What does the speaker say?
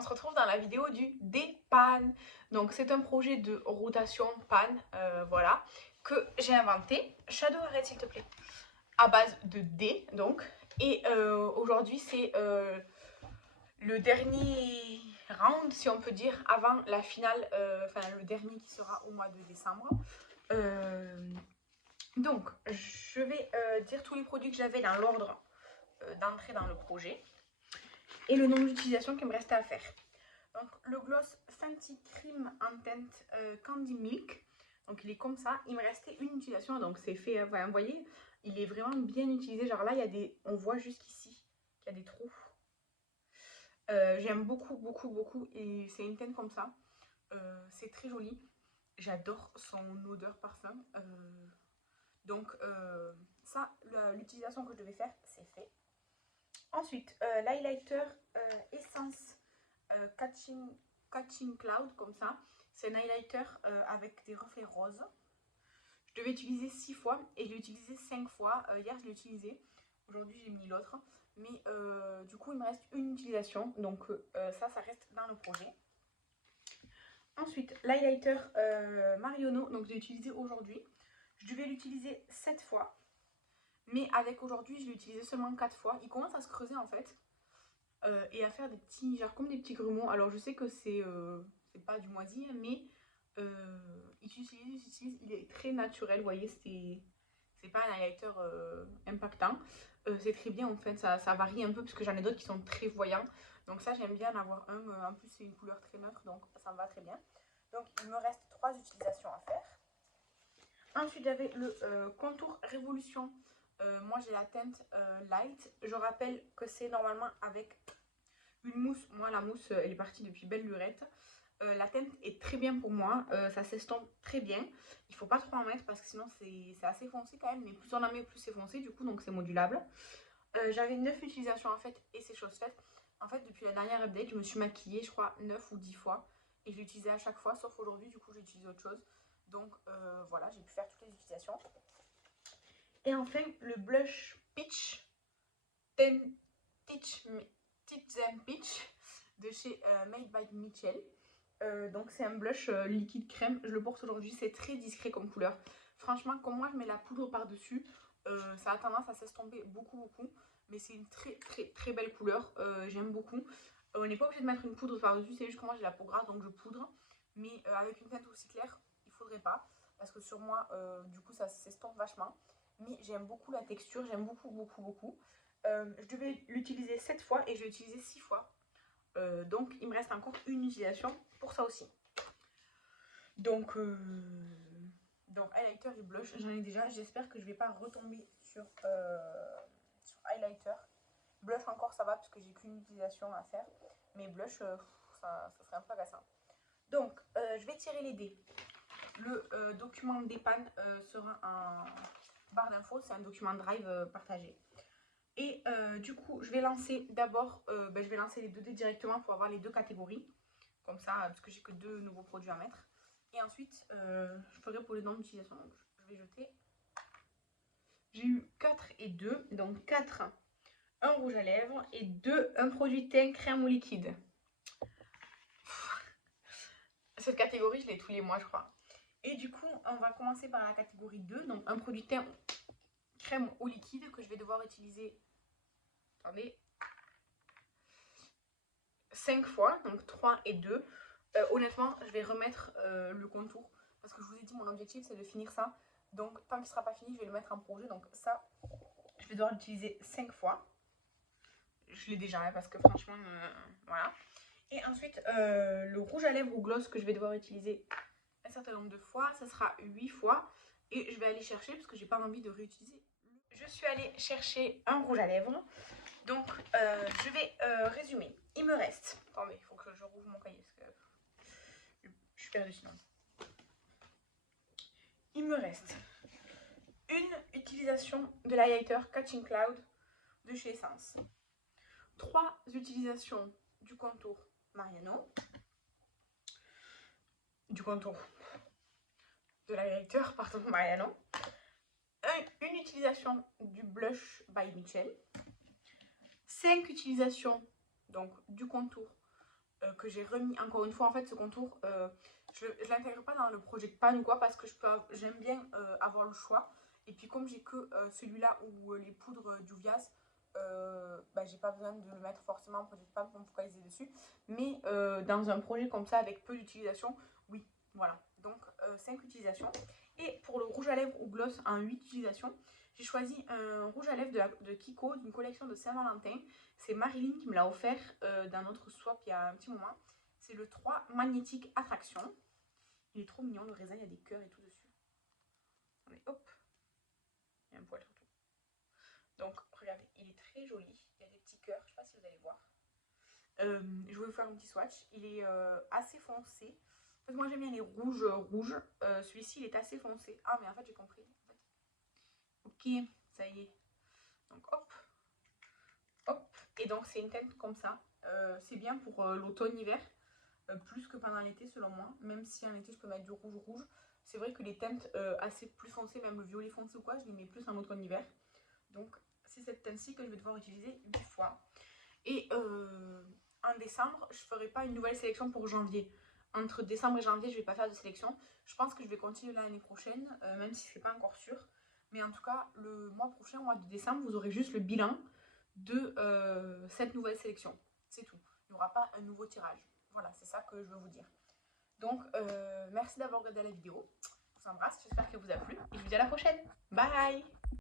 on se retrouve dans la vidéo du dépan. Donc c'est un projet de rotation pan, voilà, que j'ai inventé. Shadow, arrête s'il te plaît. À base de dés, donc. Et aujourd'hui c'est le dernier round, si on peut dire, avant la finale, enfin le dernier qui sera au mois de décembre. Donc je vais dire tous les produits que j'avais dans l'ordre d'entrée dans le projet et le nombre d'utilisations qu'il me restait à faire. Donc le gloss Fenty Cream en teinte Candy Milk. Donc il est comme ça. Il me restait une utilisation. Donc c'est fait. Enfin, vous voyez, il est vraiment bien utilisé. Genre là, il y a des. On voit jusqu'ici qu'il y a des trous. J'aime beaucoup, beaucoup, beaucoup. Et c'est une teinte comme ça. C'est très joli. J'adore son odeur parfum. Donc ça, l'utilisation que je devais faire, c'est fait. Ensuite, l'highlighter Essence Catching Cloud, comme ça. C'est un highlighter avec des reflets roses. Je devais utiliser 6 fois et je l'ai utilisé 5 fois. Hier, je l'ai utilisé. Aujourd'hui, j'ai mis l'autre. Mais du coup, il me reste une utilisation. Donc ça reste dans le projet. Ensuite, l'highlighter Marionneau. Donc, je l'ai utilisé aujourd'hui. Je devais l'utiliser 7 fois. Mais avec aujourd'hui, je l'ai utilisé seulement 4 fois. Il commence à se creuser en fait. Et à faire des petits, genre comme des petits grumeaux. Alors je sais que c'est pas du moisi, mais il est très naturel, vous voyez, c'est pas un highlighter impactant. C'est très bien en fait, ça varie un peu parce que j'en ai d'autres qui sont très voyants. Donc ça j'aime bien en avoir un, en plus c'est une couleur très neutre, donc ça me va très bien. Donc il me reste 3 utilisations à faire. Ensuite j'avais le contour Révolution. Moi j'ai la teinte light. Je rappelle que c'est normalement avec une mousse. Moi la mousse elle est partie depuis belle lurette. La teinte est très bien pour moi, ça s'estompe très bien. Il faut pas trop en mettre parce que sinon c'est assez foncé quand même, mais plus on en met plus c'est foncé du coup, donc c'est modulable. J'avais 9 utilisations en fait et c'est chose faite. En fait depuis la dernière update je me suis maquillée je crois 9 ou 10 fois et je l'ai utilisé à chaque fois sauf aujourd'hui du coup j'ai utilisé autre chose. Donc voilà, j'ai pu faire toutes les utilisations. Et enfin le blush Peach Teach and Peach de chez Made by Mitchell. Donc c'est un blush liquide crème, je le porte aujourd'hui, c'est très discret comme couleur. Franchement, comme moi je mets la poudre par-dessus, ça a tendance à s'estomper beaucoup, mais c'est une très belle couleur, j'aime beaucoup. On n'est pas obligé de mettre une poudre par-dessus, c'est juste que moi j'ai la peau grasse donc je poudre, mais avec une teinte aussi claire, il faudrait pas, parce que sur moi, du coup ça s'estompe vachement. Mais j'aime beaucoup la texture, j'aime beaucoup. Je devais l'utiliser 7 fois et je l'ai utilisé 6 fois. Donc il me reste encore une utilisation pour ça aussi. Donc highlighter et blush, j'en ai déjà. J'espère que je ne vais pas retomber sur highlighter. Blush encore ça va parce que j'ai qu'une utilisation à faire. Mais blush, ça serait un peu agaçant. Donc je vais tirer les dés. Le document d'épan sera en barre d'infos. C'est un document drive partagé. Et du coup, je vais lancer d'abord, je vais lancer les 2 dés directement pour avoir les 2 catégories. Comme ça, parce que j'ai que 2 nouveaux produits à mettre. Et ensuite, je ferai pour les nombres d'utilisation. Donc, je vais jeter. J'ai eu 4 et 2. Donc 4, un rouge à lèvres. Et 2, un produit teint crème ou liquide. Cette catégorie, je l'ai tous les mois, je crois. Et du coup, on va commencer par la catégorie 2. Donc, un produit teint crème ou liquide que je vais devoir utiliser. Attendez. 5 fois, donc 3 et 2. Honnêtement, je vais remettre le contour parce que je vous ai dit, mon objectif c'est de finir ça. Donc, tant qu'il ne sera pas fini, je vais le mettre en projet. Donc, ça, je vais devoir l'utiliser 5 fois. Je l'ai déjà, hein, parce que franchement, voilà. Et ensuite, le rouge à lèvres ou gloss que je vais devoir utiliser un certain nombre de fois, ça sera 8 fois. Et je vais aller chercher parce que j'ai pas envie de réutiliser. Je suis allée chercher un rouge à lèvres. Donc, je vais résumer. Il me reste. Attendez, il faut que je rouvre mon cahier parce que je suis perdue sinon. Il me reste une utilisation de l'highlighter Catching Cloud de chez Essence. 3 utilisations du contour Mariano. Du contour de l'highlighter, pardon, Mariano. Une utilisation du blush by Mitchell. 5 utilisations donc du contour que j'ai remis encore une fois. En fait, ce contour, je ne l'intègre pas dans le Project Pan ou quoi parce que j'aime bien avoir le choix. Et puis comme j'ai que celui-là ou les poudres d'Uvias, bah, j'ai pas besoin de le mettre forcément en Project Pan pour me focaliser dessus. Mais dans un projet comme ça avec peu d'utilisation, oui, voilà. Donc 5 utilisations. Et pour le rouge à lèvres ou gloss en 8 utilisations, j'ai choisi un rouge à lèvres de Kiko d'une collection de Saint-Valentin. C'est Marilyn qui me l'a offert dans notre swap il y a un petit moment. C'est le 3 Magnétique Attraction. Il est trop mignon, le raisin, il y a des cœurs et tout dessus. Allez, hop. Il y a un poil surtout. Donc, regardez, il est très joli. Il y a des petits cœurs, je ne sais pas si vous allez voir. Je vais vous faire un petit swatch. Il est assez foncé. En fait, moi j'aime bien les rouges rouges. Celui-ci, il est assez foncé. Ah, mais en fait, j'ai compris. En fait. Ok, ça y est. Donc, hop. Hop. Et donc, c'est une teinte comme ça. C'est bien pour l'automne-hiver. Plus que pendant l'été selon moi, même si en été je peux mettre du rouge rouge. C'est vrai que les teintes assez plus foncées, même le violet foncé ou quoi, je les mets plus en automne-hiver. Donc c'est cette teinte-ci que je vais devoir utiliser 8 fois. Et en décembre, je ne ferai pas une nouvelle sélection pour janvier. Entre décembre et janvier, je ne vais pas faire de sélection. Je pense que je vais continuer l'année prochaine, même si ce n'est pas encore sûr. Mais en tout cas, le mois prochain, au mois de décembre, vous aurez juste le bilan de cette nouvelle sélection. C'est tout. Il n'y aura pas un nouveau tirage. Voilà, c'est ça que je veux vous dire. Donc, merci d'avoir regardé la vidéo. Je vous embrasse, j'espère qu'elle vous a plu. Et je vous dis à la prochaine. Bye!